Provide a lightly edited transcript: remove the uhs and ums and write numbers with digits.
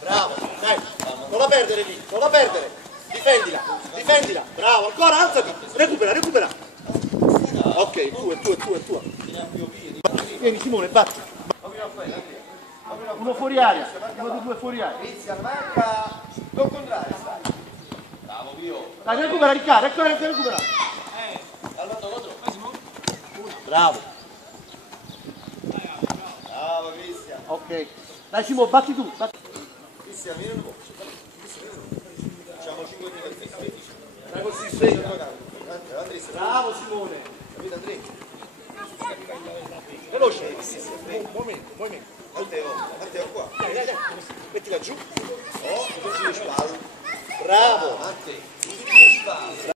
Bravo, dai, non la perdere lì, non la perdere, difendila, difendila, bravo, ancora, alzati, recupera, recupera. Ok, è tua. Vieni Simone, batti. Uno fuori aria, uno dei due fuori aria. Inizia, manca, non contrario, stai. Bravo Pio. Dai, recupera Riccardo, recupera. Bravo. Bravo Cristian. Ok. Dai Simone, batti tu. Batti. Cristian, vieni un po'. Facciamo 5 minuti. Dai così, bravo Simone. Capito Andrea? Veloce. Movimento. Matteo qua. Dai. Mettila giù. Oh, così le spalle. Bravo. Matteo, così le spalle.